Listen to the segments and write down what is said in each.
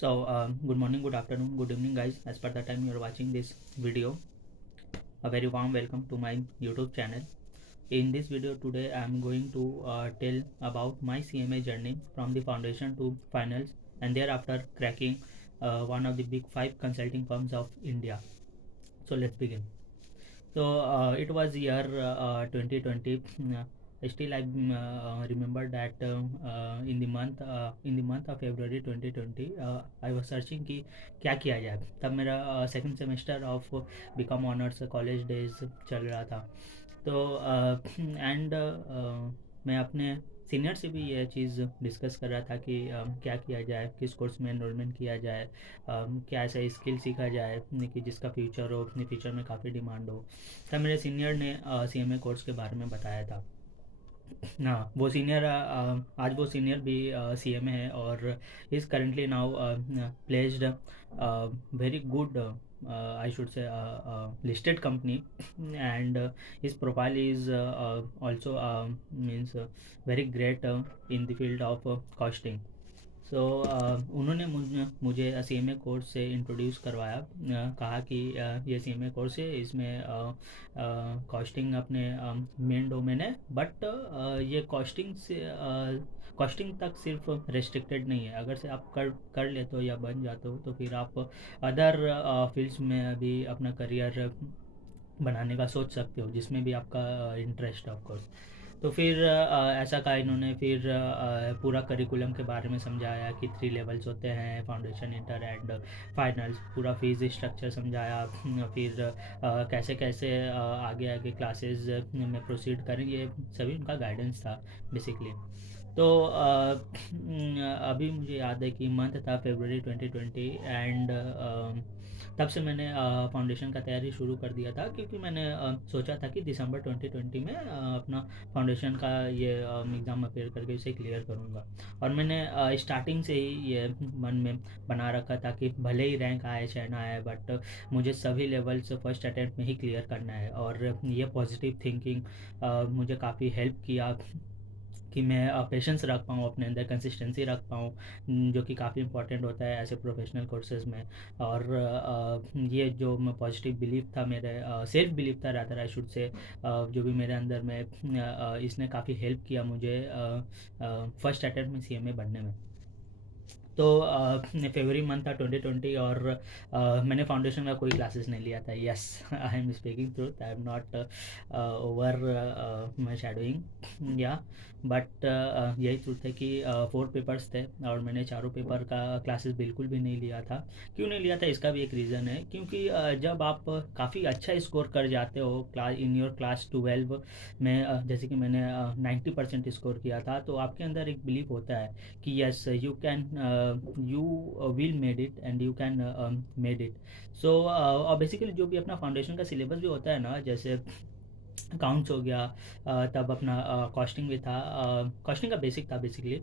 Good morning, good afternoon, good evening, guys. As per the time you are watching this video, a very warm welcome to my YouTube channel. In this video today, I am going to tell about my CMA journey from the foundation to finals, and thereafter cracking one of the big five consulting firms of India. So let's begin. It was year 2020. Still, I remember that in the month of February 2020, I was searching कि क्या किया जाए. तब मेरा second semester of BCom honours college days चल रहा था. तो एंड मैं अपने सीनियर से भी ये चीज़ डिस्कस कर रहा था कि क्या किया जाए, किस कोर्स में एनरोलमेंट किया जाए, क्या ऐसा स्किल सीखा जाए कि जिसका फ्यूचर हो, अपने फ्यूचर में काफ़ी डिमांड हो. तब मेरे सीनियर ने CMA कोर्स के बारे में बताया था. हाँ, वो सीनियर आज वो सीनियर भी CMA है और is currently now placed very good, I should say, listed company, and his profile is also means very great in the field of costing. सो उन्होंने मुझे CMA कोर्स से इंट्रोड्यूस करवाया. कहा कि ये CMA कोर्स है, इसमें कॉस्टिंग अपने मेन डोमेन है, बट ये कॉस्टिंग से कॉस्टिंग तक सिर्फ रेस्ट्रिक्टेड नहीं है. अगर से आप कर लेते हो या बन जाते हो तो फिर आप अदर फील्ड्स में भी अपना करियर बनाने का सोच सकते हो, जिसमें भी आपका इंटरेस्ट है ऑफ कोर्स. तो फिर ऐसा कहा इन्होंने. फिर पूरा करिकुलम के बारे में समझाया कि 3 लेवल्स होते हैं, फाउंडेशन, इंटर एंड फाइनल्स. पूरा फीस स्ट्रक्चर समझाया. फिर कैसे कैसे आगे आगे क्लासेस में प्रोसीड करें, ये सभी उनका गाइडेंस था बेसिकली. तो अभी मुझे याद है कि मंथ था फरवरी 2020, एंड तब से मैंने फाउंडेशन का तैयारी शुरू कर दिया था, क्योंकि मैंने सोचा था कि दिसंबर 2020 में अपना फाउंडेशन का ये एग्ज़ाम अपेयर करके इसे क्लियर करूँगा. और मैंने स्टार्टिंग से ही ये मन में बना रखा था कि भले ही रैंक आए चाहे ना आए, बट मुझे सभी लेवल्स फर्स्ट अटैम्प्ट में ही क्लियर करना है. और ये पॉजिटिव थिंकिंग मुझे काफ़ी हेल्प किया कि मैं पेशेंस रख पाऊँ, अपने अंदर कंसिस्टेंसी रख पाऊँ, जो कि काफ़ी इंपॉर्टेंट होता है ऐसे प्रोफेशनल कोर्सेज में. और ये जो पॉजिटिव बिलीव था, मेरे सेल्फ बिलीव था रादर आई शुड से, जो भी मेरे अंदर में, इसने काफ़ी हेल्प किया मुझे फर्स्ट अटेम्प्ट में CMA बनने में. तो फरवरी मंथ था 2020, और मैंने फाउंडेशन का कोई क्लासेस नहीं लिया था. Yes, I am speaking truth, I am not over my shadowing, या बट यही ट्रूथ है कि 4 पेपर्स थे और मैंने चारों पेपर का क्लासेस बिल्कुल भी नहीं लिया था. क्यों नहीं लिया था, इसका भी एक रीज़न है. क्योंकि जब आप काफ़ी अच्छा स्कोर कर जाते हो क्लास इन योर क्लास 12 में, जैसे कि मैंने 90% स्कोर किया था, तो आपके अंदर एक बिलीव होता है कि yes you can, you will made it and you can made it. So और बेसिकली जो भी अपना फाउंडेशन का सिलेबस भी होता है ना, जैसे अकाउंट्स हो गया, तब अपना कॉस्टिंग भी था. कॉस्टिंग का बेसिक था बेसिकली,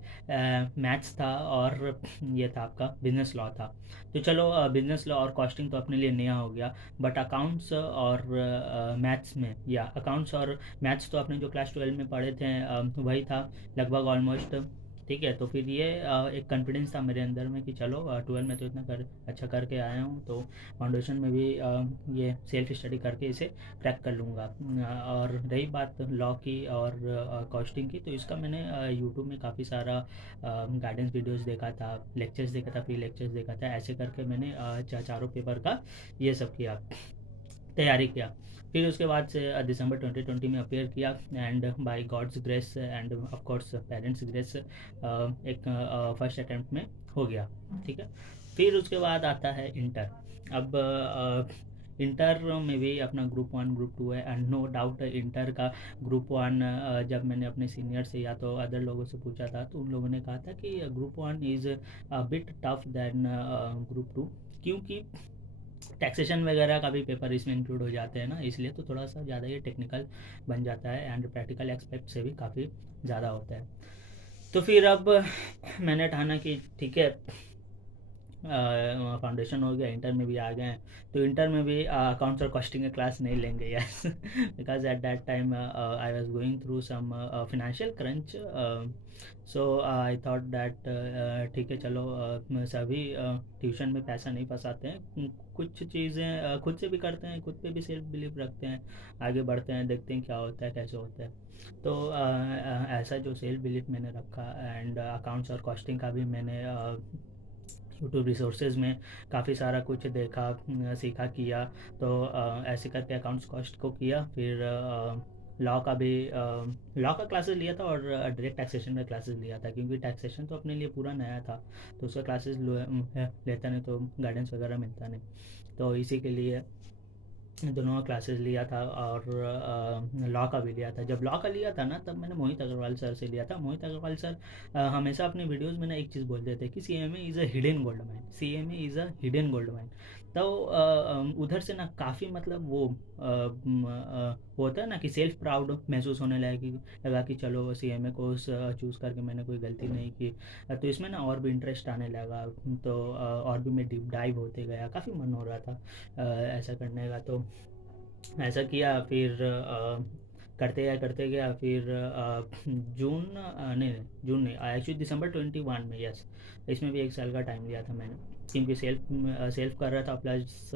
मैथ्स था, और ये था आपका बिजनेस लॉ था. तो चलो बिजनेस लॉ और कॉस्टिंग तो अपने लिए नया हो गया, बट अकाउंट्स और मैथ्स में, या अकाउंट्स और मैथ्स तो अपने जो क्लास 12 में पढ़े थे वही था लगभग ऑलमोस्ट. ठीक है, तो फिर ये एक कॉन्फिडेंस था मेरे अंदर में कि चलो 12 में तो इतना अच्छा करके आया हूँ, तो फाउंडेशन में भी ये सेल्फ स्टडी करके इसे क्रैक कर लूँगा. और रही बात लॉ की और कॉस्टिंग की, तो इसका मैंने यूट्यूब में काफ़ी सारा गाइडेंस वीडियोस देखा था, लेक्चर्स देखा था, फ्री लेक्चर्स देखा था. ऐसे करके मैंने चारों पेपर का ये सब किया, तैयारी किया. फिर उसके बाद से दिसंबर 2020 में अपेयर किया, and by God's grace and of course parents grace एक फर्स्ट अटैम्प्ट में हो गया. ठीक है. फिर उसके बाद आता है इंटर. अब इंटर में भी अपना ग्रुप 1 ग्रुप 2 है, एंड नो डाउट इंटर का ग्रुप 1, जब मैंने अपने सीनियर से या तो अदर लोगों से पूछा था, तो उन लोगों ने कहा था कि group 1 is bit tough than group 2, क्योंकि टैक्सेशन वगैरह का भी पेपर इसमें इंक्लूड हो जाते हैं ना, इसलिए तो थोड़ा सा ज़्यादा ये टेक्निकल बन जाता है, एंड प्रैक्टिकल एक्सपेक्ट से भी काफ़ी ज़्यादा होता है. तो फिर अब मैंने ठाना कि ठीक है, फाउंडेशन हो गया, इंटर में भी आ गए हैं, तो इंटर में भी अकाउंट्स और कॉस्टिंग का क्लास नहीं लेंगे, yes, because at that time I was going through some financial crunch, so I thought that ठीक है चलो, सभी ट्यूशन में पैसा नहीं फंसाते हैं, कुछ चीज़ें खुद से भी करते हैं, खुद पे भी सेल्फ बिलीव रखते हैं, आगे बढ़ते हैं, देखते हैं क्या होता है कैसे होता है। तो ऐसा जो सेल्फ बिलीफ मैंने रखा, एंड अकाउंट्स और कॉस्टिंग का भी मैंने यूट्यूब रिसोर्सेज में काफ़ी सारा कुछ देखा, सीखा, किया। तो ऐसे करके अकाउंट्स कॉस्ट को किया, फिर लॉ का भी लॉ का क्लासेस लिया था, और डायरेक्ट टैक्सेशन का क्लासेस लिया था, क्योंकि टैक्सेशन तो अपने लिए पूरा नया था, तो उसका क्लासेस लेता नहीं तो गाइडेंस वगैरह मिलता नहीं, तो इसी के लिए दोनों क्लासेस लिया था, और लॉ का भी लिया था। जब लॉ का लिया था ना, तब मैंने मोहित अग्रवाल सर से लिया था। मोहित अग्रवाल सर हमेशा अपने वीडियोस में ना एक चीज़ बोलते थे कि CMA is a hidden gold mine, CMA is a hidden gold mine. तो उधर से ना काफ़ी मतलब वो होता है ना कि सेल्फ प्राउड महसूस होने लगा कि चलो सीएमए को चूज़ करके मैंने कोई गलती नहीं की। तो इसमें ना और भी इंटरेस्ट आने लगा, तो और भी मैं डीप डाइव होते गया, काफ़ी मन हो रहा था ऐसा करने का। तो ऐसा किया, फिर करते गया, फिर जून नहीं नहीं, जून नहीं, एक्चुअली दिसंबर 21 में, यस, इसमें भी 1 साल का टाइम लिया था मैंने, क्योंकि सेल्फ कर रहा था, प्लस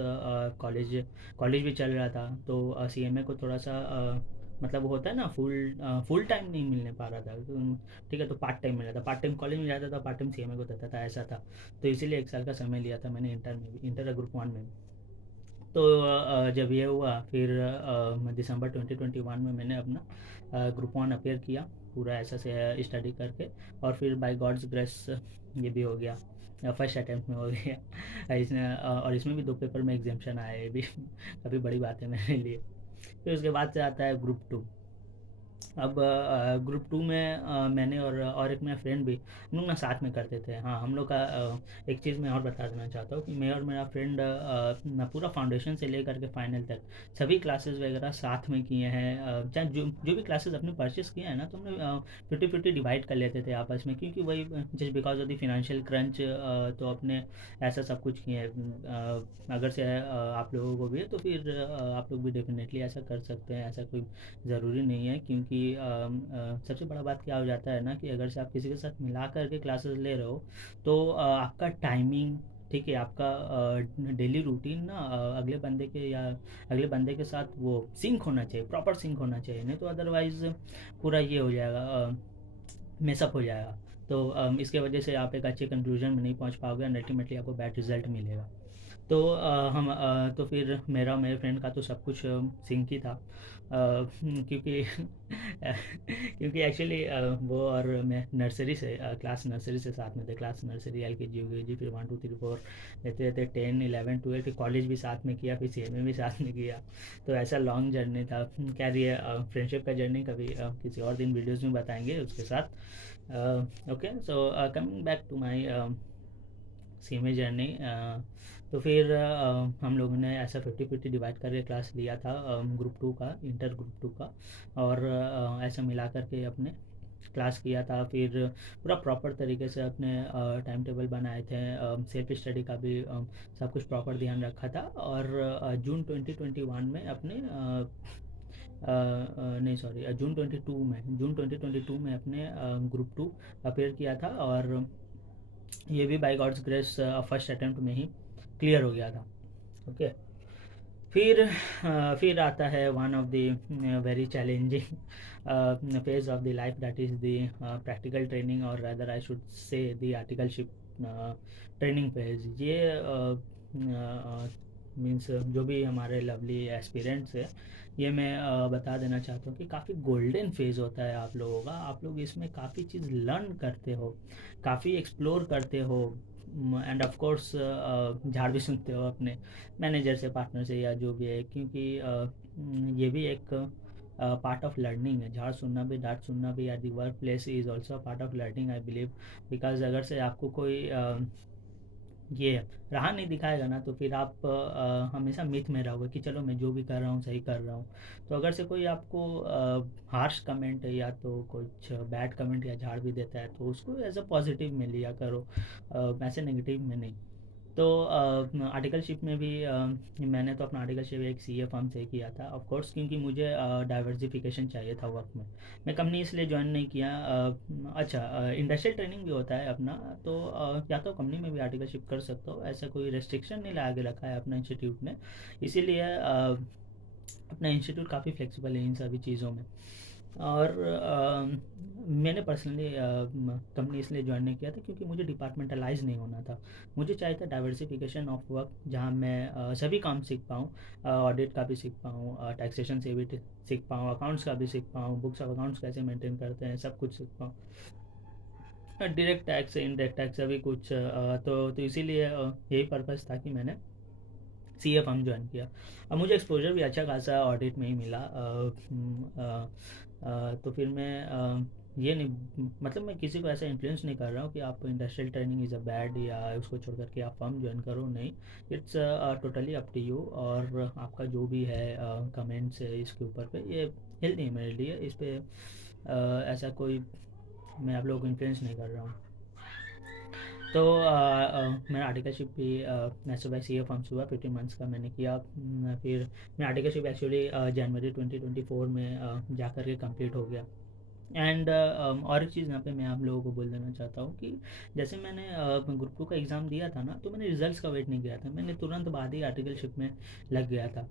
कॉलेज भी चल रहा था, तो सीएमए को थोड़ा सा मतलब होता है ना, फुल टाइम नहीं मिलने पा रहा था, तो ठीक है, तो पार्ट टाइम मिला था, पार्ट टाइम कॉलेज में जाता था, पार्ट टाइम सीएमए को देता था, ऐसा था। तो इसीलिए 1 साल का समय लिया था मैंने, इंटर में भी, इंटर ग्रुप 1 में भी। तो जब ये हुआ, फिर दिसंबर 2021 में मैंने अपना ग्रुप 1 अपीयर किया, पूरा ऐसा से स्टडी करके, और फिर बाय गॉड्स ग्रेस ये भी हो गया, फर्स्ट अटैम्प्ट में हो गया। इसने और इसमें भी 2 पेपर में एग्जामेशन आया, ये भी काफ़ी बड़ी बात है मेरे लिए। फिर उसके बाद से आता है ग्रुप 2। अब ग्रुप 2 में मैंने और एक मेरा फ्रेंड भी, हम लोग ना साथ में करते थे। हाँ, हम लोग का एक चीज़ मैं और बता देना चाहता हूँ कि मैं और मेरा फ्रेंड ना पूरा फाउंडेशन से लेकर के फाइनल तक सभी क्लासेस वगैरह साथ में किए हैं। चाहे जो भी क्लासेस अपने परचेस किए हैं ना, तो हमने 50-50 डिवाइड कर लेते थे आपस में, क्योंकि वही just because of the financial crunch, तो अपने ऐसा सब कुछ किए हैं। अगर से आप लोगों को भी है, तो फिर आप लोग भी डेफिनेटली ऐसा कर सकते हैं, ऐसा कोई ज़रूरी नहीं है, क्योंकि सबसे बड़ा बात क्या हो जाता है ना, कि अगर से आप किसी के साथ मिला करके क्लासेस ले रहे हो, तो आपका टाइमिंग, ठीक है, आपका डेली रूटीन ना अगले बंदे के साथ वो सिंक होना चाहिए, प्रॉपर सिंक होना चाहिए, नहीं तो अदरवाइज़ पूरा ये हो जाएगा, मिसअप हो जाएगा। तो इसके वजह से आप एक अच्छे कंक्लूजन में नहीं पहुंच पाओगे, एंड अल्टीमेटली आपको बैड रिजल्ट मिलेगा। तो तो फिर मेरा मेरे फ्रेंड का तो सब कुछ सिंक ही था, क्योंकि क्योंकि एक्चुअली वो और मैं नर्सरी से क्लास नर्सरी से साथ में थे, क्लास नर्सरी एलकेजी यूकेजी, फिर 1 2 3 4 लेते रहते, 10 11 12 फिर कॉलेज भी साथ में किया, फिर सीएमए भी साथ में किया। तो ऐसा लॉन्ग जर्नी था। क्या ये फ्रेंडशिप का जर्नी कभी किसी और दिन वीडियोज़ में बताएंगे उसके साथ। Okay, so coming back to my CMA journey. तो फिर हम लोगों ने ऐसा 50-50 डिवाइड करके क्लास लिया था, ग्रुप 2 का, इंटर ग्रुप 2 का, और ऐसा मिला करके अपने क्लास किया था। फिर पूरा प्रॉपर तरीके से अपने टाइम टेबल बनाए थे, सेल्फ स्टडी का भी सब कुछ प्रॉपर ध्यान रखा था, और जून 2021 में अपने नहीं सॉरी, जून 2022 में अपने ग्रुप 2 अपेयर किया था, और ये भी by God's grace first attempt में ही क्लियर हो गया था। ओके, फिर फिर आता है one of the very challenging phase of the life, that is the practical training, और rather I should say the articleship training phase. ये मीन्स जो भी हमारे लवली एस्पिरेंट्स है, ये मैं बता देना चाहता हूँ कि काफ़ी गोल्डन फेज़ होता है आप लोगों का। आप लोग इसमें काफ़ी चीज़ लर्न करते हो, काफ़ी एक्सप्लोर करते हो, एंड ऑफ कोर्स झाड़ भी सुनते हो अपने मैनेजर से, पार्टनर से, या जो भी है, क्योंकि ये भी एक पार्ट ऑफ लर्निंग है। झाड़ सुनना भी, डांट सुनना भी at the work place is also part of learning, I believe. Because अगर से आपको कोई ये राह नहीं दिखाएगा ना, तो फिर आप हमेशा मिथ में रहोगे कि चलो मैं जो भी कर रहा हूँ सही कर रहा हूँ। तो अगर से कोई आपको हार्श कमेंट या तो कुछ बैड कमेंट या झाड़ भी देता है, तो उसको एज अ पॉजिटिव में लिया करो, ऐसे नेगेटिव में नहीं। तो आर्टिकलशिप में भी मैंने तो अपना आर्टिकलशिप एक सीए फर्म से किया था ऑफ कोर्स, क्योंकि मुझे डाइवर्सिफिकेशन चाहिए था वर्क में। मैं कंपनी इसलिए ज्वाइन नहीं किया। अच्छा, इंडस्ट्रियल ट्रेनिंग भी होता है अपना, तो या तो कंपनी में भी आर्टिकलशिप कर सकते हो, ऐसा कोई रेस्ट्रिक्शन नहीं लगा के रखा है अपना इंस्टीट्यूट ने। इसीलिए अपना इंस्टीट्यूट काफ़ी फ्लेक्सिबल है इन सभी चीज़ों में। और मैंने पर्सनली कंपनी इसलिए ज्वाइन नहीं किया था क्योंकि मुझे डिपार्टमेंटलाइज नहीं होना था। मुझे चाहिए था डाइवर्सिफिकेशन ऑफ वर्क, जहाँ मैं सभी काम सीख पाऊँ, ऑडिट का भी सीख पाऊँ, टैक्सेशन से भी सीख पाऊँ, अकाउंट्स का भी सीख पाऊँ, बुक्स ऑफ अकाउंट्स कैसे मेंटेन करते हैं सब कुछ सीख पाऊँ, डायरेक्ट टैक्स इनडायरेक्ट टैक्स सभी कुछ। तो इसीलिए यही पर्पज़ था कि मैंने सी ए फर्म ज्वाइन किया। अब मुझे एक्सपोजर भी अच्छा खासा ऑडिट में ही मिला। तो फिर मैं ये नहीं, मतलब मैं किसी को ऐसा इन्फ्लुएंस नहीं कर रहा हूँ कि आप industrial training is a bad या उसको छोड़ करके आप फर्म ज्वाइन करो, नहीं। It's totally up to you. और आपका जो भी है कमेंट्स है इसके ऊपर पे, ये हेल्दी है मेरे लिए। इस पे ऐसा कोई मैं आप लोगों को इन्फ्लुएंस नहीं कर रहा हूँ। तो मेरा आर्टिकलशिप भी मैं सुबह सी ए फॉर्म हुआ 15 मंथ्स का मैंने किया। फिर मैं आर्टिकलशिप एक्चुअली जनवरी 2024 में जा कर के कम्प्लीट हो गया। एंड और एक चीज़ यहाँ पे मैं आप लोगों को बोल देना चाहता हूँ कि जैसे मैंने ग्रुप 2 का एग्ज़ाम दिया था ना, तो मैंने रिजल्ट्स का वेट नहीं किया था, मैंने तुरंत बाद ही आर्टिकलशिप में लग गया था।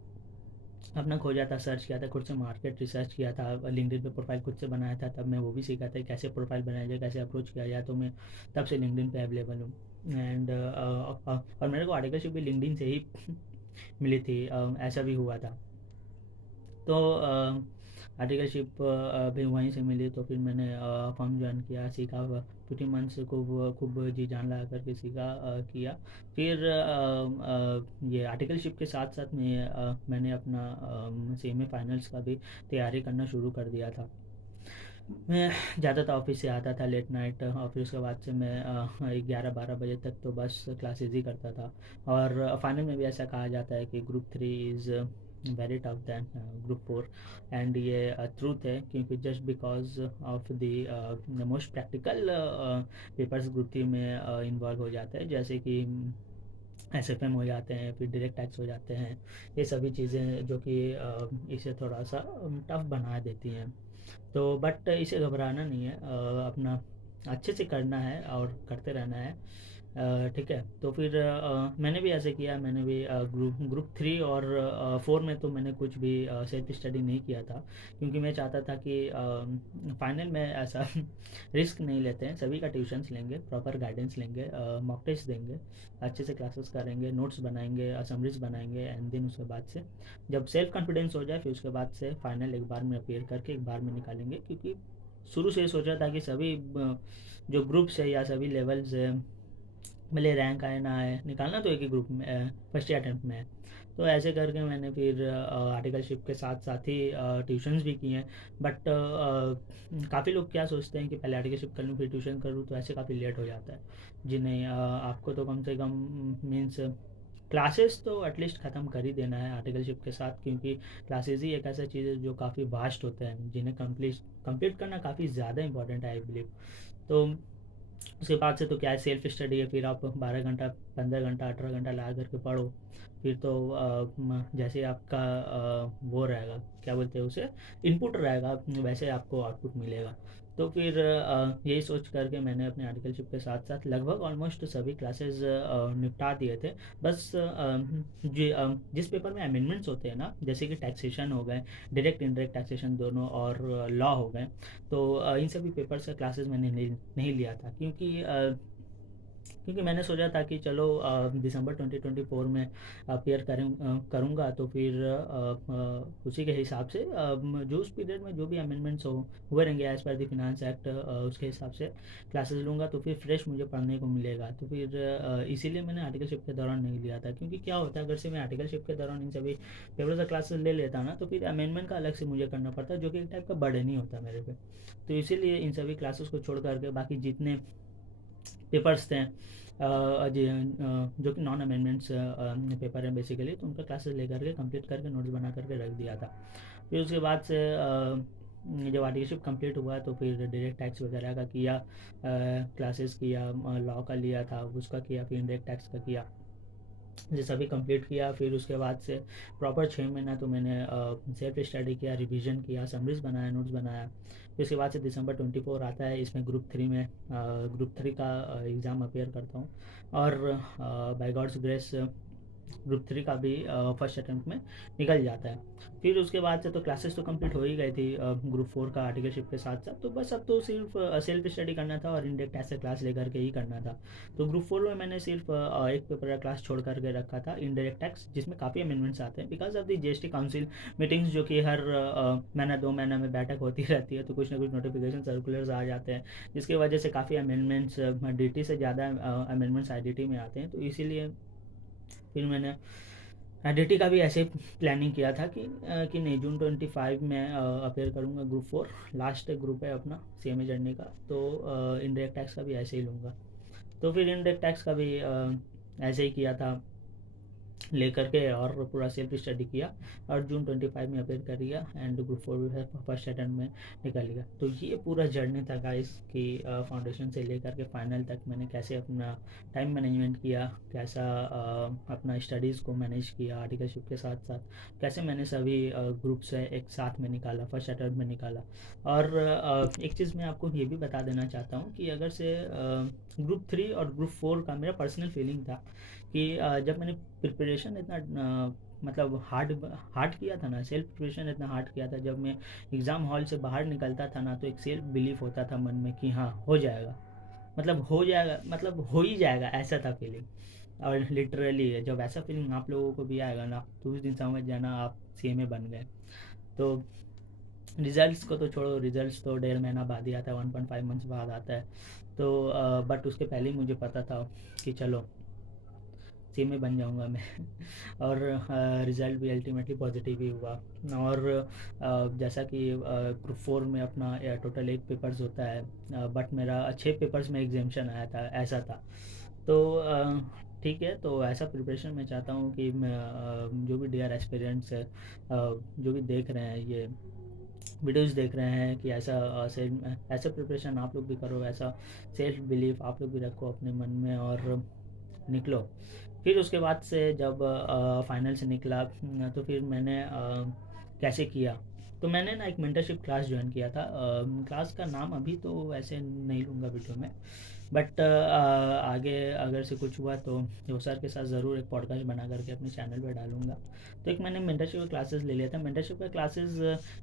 अपना खोजा था, सर्च किया था, खुद से मार्केट रिसर्च किया था, लिंक्डइन पे प्रोफाइल खुद से बनाया था। तब मैं वो भी सीखा था कैसे प्रोफाइल बनाया जाए, कैसे अप्रोच किया जाए। तो मैं तब से लिंक्डइन पे अवेलेबल हूँ। एंड और मेरे को आर्टिकलशिप भी लिंक्डइन से ही मिली थी, ऐसा भी हुआ था। तो आर्टिकलशिप भी वहीं से मिली। तो फिर मैंने फर्म ज्वाइन किया, सीखा, 15 मंथ्स को खूब जी जान लगा करके सीखा, किया। फिर ये आर्टिकलशिप के साथ साथ मैंने अपना सेमी फाइनल्स का भी तैयारी करना शुरू कर दिया था। मैं जाता था, ऑफिस से आता था लेट नाइट, और फिर उसके बाद से मैं 11-12 बजे तक तो बस क्लासेज ही करता था। और फाइनल में भी ऐसा कहा जाता है कि group 3 is very tough than group 4। And ये ट्रूथ है, क्योंकि just because of the most practical papers group 3 में इन्वॉल्व हो जाते हैं, जैसे कि SFM हो जाते हैं, फिर डायरेक्ट टैक्स हो जाते हैं। ये सभी चीज़ें जो कि इसे थोड़ा सा टफ बना देती हैं। तो बट इसे घबराना नहीं है, अपना अच्छे से करना है और करते रहना है। ठीक है। तो फिर मैंने भी ऐसे किया, मैंने भी ग्रुप 3 और 4 में तो मैंने कुछ भी सेल्फ स्टडी नहीं किया था, क्योंकि मैं चाहता था कि फाइनल में ऐसा रिस्क नहीं लेते हैं, सभी का ट्यूशन्स लेंगे, प्रॉपर गाइडेंस लेंगे, मॉक टेस्ट देंगे, अच्छे से क्लासेस करेंगे, नोट्स बनाएंगे, असम्बलीज बनाएंगे। एंड देन उसके बाद से जब सेल्फ कॉन्फिडेंस हो जाए, फिर उसके बाद से फाइनल एक बार में अपेयर करके एक बार में निकालेंगे। क्योंकि शुरू से ये सोचा था कि सभी जो ग्रुप्स है या सभी लेवल्स है, भले रैंक आए ना आए, निकालना तो एक ही ग्रुप में फर्स्ट अटैम्प्ट में है। तो ऐसे करके मैंने फिर आर्टिकलशिप के साथ साथ ही ट्यूशन्स भी किए हैं। बट काफ़ी लोग क्या सोचते हैं कि पहले आर्टिकलशिप कर लूँ फिर ट्यूशन करूँ, तो ऐसे काफ़ी लेट हो जाता है। जी नहीं, आपको तो कम से कम मीन्स क्लासेस तो एटलीस्ट ख़त्म कर ही देना है आर्टिकलशिप के साथ, क्योंकि क्लासेस ही एक ऐसा चीज़ है जो काफ़ी वास्ट होते हैं, जिन्हें कंप्लीट करना काफ़ी ज़्यादा इंपॉर्टेंट है आई बिलीव। तो उसके बाद से तो क्या है, सेल्फ स्टडी है, फिर आप 12 घंटा, 15 घंटा, 18 घंटा लगा करके पढ़ो। फिर तो जैसे आपका वो रहेगा, क्या बोलते हैं उसे, इनपुट रहेगा, वैसे आपको आउटपुट मिलेगा। तो फिर यही सोच करके मैंने अपने आर्टिकलशिप के साथ साथ लगभग ऑलमोस्ट सभी क्लासेस निपटा दिए थे। बस जिस पेपर में अमेंडमेंट्स होते हैं ना, जैसे कि टैक्सेशन हो गए, डायरेक्ट इनडायरेक्ट टैक्सेशन दोनों, और लॉ हो गए, तो इन सभी पेपर्स का क्लासेस मैंने नहीं लिया था, क्योंकि मैंने सोचा था कि चलो दिसंबर 2024 में अपेयर करूँगा, तो फिर उसी के हिसाब से जो उस पीरियड में जो भी अमेंडमेंट्स हुए रहेंगे as per the finance act, उसके हिसाब से क्लासेस लूँगा, तो फिर फ्रेश मुझे पढ़ने को मिलेगा। तो फिर इसीलिए मैंने आर्टिकलशिप के दौरान नहीं लिया था, क्योंकि क्या होता है, अगर से मैं आर्टिकलशिप के दौरान इन सभी पेपर्स का क्लासेस ले लेता ना, तो फिर अमेंडमेंट का अलग से मुझे करना पड़ता, जो कि एक टाइप का बर्डन ही होता मेरे पे। तो इसीलिए इन सभी क्लासेस को छोड़ करके बाकी जितने पेपर्स थे, जो कि नॉन अमेंडमेंट्स पेपर है बेसिकली, तो उनका क्लासेस लेकर के कंप्लीट करके नोट्स बना करके रख दिया था। फिर उसके बाद से जब आर्टिकलशिप कंप्लीट हुआ, तो फिर डायरेक्ट टैक्स वगैरह का किया, क्लासेस किया, लॉ का लिया था उसका किया, फिर इनडायरेक्ट टैक्स का किया। जैसा भी कंप्लीट किया। फिर उसके बाद से प्रॉपर 6 महीना तो मैंने सेल्फ स्टडी किया, रिवीजन किया, समरीज बनाया, नोट्स बनाया। फिर उसके बाद से दिसंबर 24 आता है, इसमें ग्रुप 3 का एग्ज़ाम अपेयर करता हूँ। और बाय गॉड्स ग्रेस ग्रुप 3 का भी फर्स्ट अटैम्प्ट में निकल जाता है। फिर उसके बाद से तो क्लासेस तो कंप्लीट हो ही गई थी ग्रुप 4 का आर्टिकलशिप के साथ साथ। तो बस अब तो सिर्फ सेल्फ स्टडी करना था और इंडेक्ट ऐसे क्लास लेकर के ही करना था। तो ग्रुप 4 में मैंने सिर्फ एक पेपर का क्लास छोड़ करके रखा था, इनडायरेक्ट टैक्स, जिसमें काफ़ी अमेंडमेंट्स आते हैं because of the GST council meetings, जो कि हर महीना 2 महीना में बैठक होती रहती है। तो कुछ ना कुछ नोटिफिकेशन सर्कुलर्स आ जाते हैं, जिसकी वजह से काफ़ी अमेंडमेंट्स डीटी से ज़्यादा अमेंडमेंट्स आईडीटी में आते हैं। तो इसीलिए फिर मैंने डीटी का भी ऐसे प्लानिंग किया था कि नहीं, जून 25 में अपेयर करूँगा ग्रुप 4। लास्ट ग्रुप है अपना सीएमए जर्नी का। तो इनडायरेक्ट टैक्स का भी ऐसे ही लूँगा। तो फिर इनडायरेक्ट टैक्स का भी ऐसे ही किया था लेकर के, और पूरा सेल्फ स्टडी किया और जून 25 में अपेयर कर लिया एंड ग्रुप 4 भी फर्स्ट अटेम्प्ट में निकल लिया। तो ये पूरा जर्नी था गाइस कि फाउंडेशन से लेकर के फाइनल तक मैंने कैसे अपना टाइम मैनेजमेंट किया, कैसा अपना स्टडीज़ को मैनेज किया आर्टिकलशिप के साथ साथ, कैसे मैंने सभी ग्रुप से एक साथ में निकाला, फर्स्ट अटेम्प्ट में निकाला। और एक चीज़ मैं आपको ये भी बता देना चाहता हूँ कि अगर से ग्रुप 3 और ग्रुप 4 का मेरा पर्सनल फीलिंग था कि जब मैंने प्रिपरेशन इतना मतलब हार्ड किया था ना, सेल्फ प्रिपरेशन इतना हार्ड किया था, जब मैं एग्ज़ाम हॉल से बाहर निकलता था ना, तो एक सेल्फ बिलीफ होता था मन में कि हाँ हो जाएगा, मतलब हो जाएगा, मतलब हो ही जाएगा, ऐसा था फीलिंग। और लिटरली जब ऐसा फीलिंग आप लोगों को भी आएगा ना, तो उस दिन समझ जाना आप सीएमए बन गए। तो रिजल्ट्स को तो छोड़ो, रिजल्ट्स तो 1.5 महीना बाद ही आता है, 1.5 मंथ्स बाद आता है। तो बट उसके पहले ही मुझे पता था कि चलो सीएमए बन जाऊंगा मैं और रिज़ल्ट भी अल्टीमेटली पॉजिटिव ही हुआ। और जैसा कि ग्रुप 4 में अपना टोटल 8 पेपर्स होता है, बट मेरा 6 पेपर्स में एग्जामेशन आया था, ऐसा था। तो ठीक है, तो ऐसा प्रिपरेशन मैं चाहता हूँ कि मैं जो भी डियर एस्पिरेंट्स है, जो भी देख रहे हैं ये वीडियोस देख रहे हैं, कि ऐसा प्रिपरेशन आप लोग भी करो, ऐसा सेल्फ बिलीफ आप लोग भी रखो अपने मन में और निकलो। फिर उसके बाद से जब फाइनल से निकला, तो फिर मैंने कैसे किया, तो मैंने ना एक मेंटरशिप क्लास ज्वाइन किया था। क्लास का नाम अभी तो ऐसे नहीं लूँगा वीडियो में, बट आगे अगर से कुछ हुआ तो वो सर के साथ ज़रूर एक पॉडकास्ट बना करके अपने चैनल पर डालूँगा। तो एक मैंने मेंटरशिप का क्लासेस ले लिया था। मेंटरशिप का क्लासेस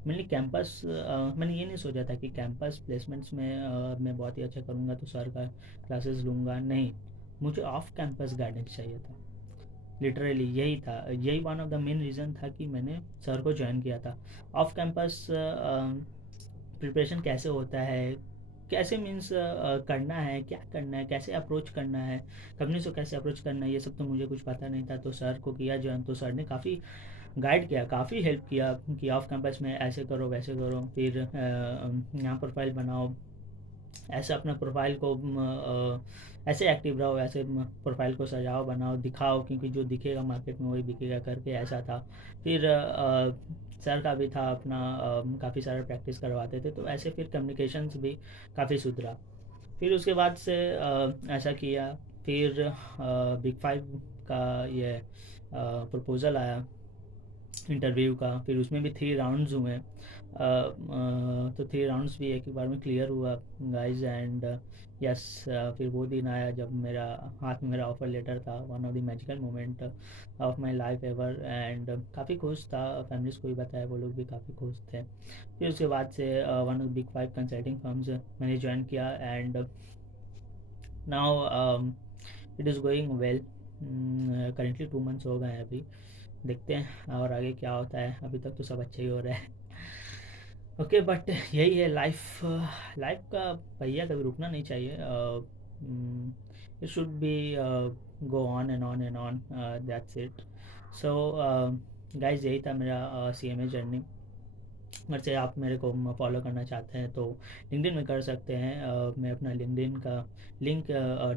मेनली कैंपस, मैंने ये नहीं सोचा था कि कैंपस प्लेसमेंट्स में मैं बहुत ही अच्छा करूँगा तो सर का क्लासेस लूँगा, नहीं, मुझे ऑफ कैंपस गाइडेंस चाहिए था। लिटरली यही था, यही one of the main reason था कि मैंने सर को ज्वाइन किया था। ऑफ कैंपस प्रिपरेशन कैसे होता है, कैसे मीन्स करना है, क्या करना है, कैसे अप्रोच करना है, कंपनी को कैसे अप्रोच करना है, ये सब तो मुझे कुछ पता नहीं था। तो सर को किया ज्वाइन, तो सर ने काफ़ी गाइड किया, काफ़ी हेल्प किया कि ऑफ कैंपस में ऐसे करो, वैसे करो, फिर यहाँ प्रोफाइल बनाओ, ऐसे अपना प्रोफाइल को ऐसे एक्टिव रहो, ऐसे प्रोफाइल को सजाओ, बनाओ, दिखाओ, क्योंकि जो दिखेगा मार्केट में वही बिकेगा करके, ऐसा था। फिर सर का भी था अपना, काफ़ी सारा प्रैक्टिस करवाते थे, तो ऐसे फिर कम्युनिकेशंस भी काफ़ी सुधरा। फिर उसके बाद से ऐसा किया। फिर बिग 5 का ये प्रपोज़ल आया इंटरव्यू का, फिर उसमें भी 3 राउंड्स हुए। तो 3 राउंड्स भी एक ही बार में क्लियर हुआ गाइज, एंड यस, फिर वो दिन आया जब मेरा हाथ में मेरा ऑफ़र लेटर था, one of the magical moment of my life ever, and काफ़ी खुश था। फैमिलीज़ को भी बताया, वो लोग भी काफ़ी खुश थे। फिर उसके बाद से one of big 5 consulting firms मैंने ज्वाइन किया, and now it is going well. Currently 2 months हो गए हैं अभी, देखते हैं और आगे क्या होता है। अभी तक तो सब अच्छा ही हो रहा है ओके, बट यही है लाइफ। लाइफ का पहिया कभी रुकना नहीं चाहिए। It should be go on and on and on, that's it. So guys, यही था मेरा सीएमए जर्नी। अगर से आप मेरे को फॉलो करना चाहते हैं तो लिंक्डइन में कर सकते हैं। मैं अपना लिंक्डइन का लिंक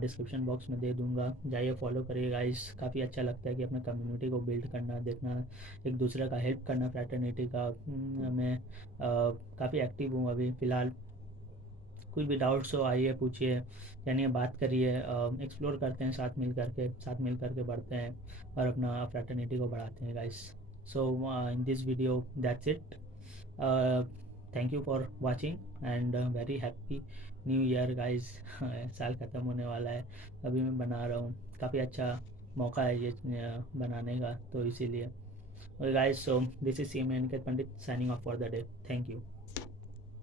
डिस्क्रिप्शन बॉक्स में दे दूंगा, जाइए फॉलो करिए गाइस। काफ़ी अच्छा लगता है कि अपना कम्युनिटी को बिल्ड करना, देखना, एक दूसरे का हेल्प करना, फ्रैटर्निटी का। मैं काफ़ी एक्टिव हूँ अभी फ़िलहाल, कोई भी डाउट्स हो आइए पूछिए, जानिए, बात करिए, एक्सप्लोर करते हैं साथ मिल करके बढ़ते हैं और अपना फ्रेटर्निटी को बढ़ाते हैं guys. So in this video that's it. Thank you for watching and very happy new year guys. साल ख़त्म होने वाला है, अभी मैं बना रहा हूँ, काफ़ी अच्छा मौका है ये बनाने का, तो इसीलिए। Guys, so this is CM Aniket Pandit signing off for the day. Thank you.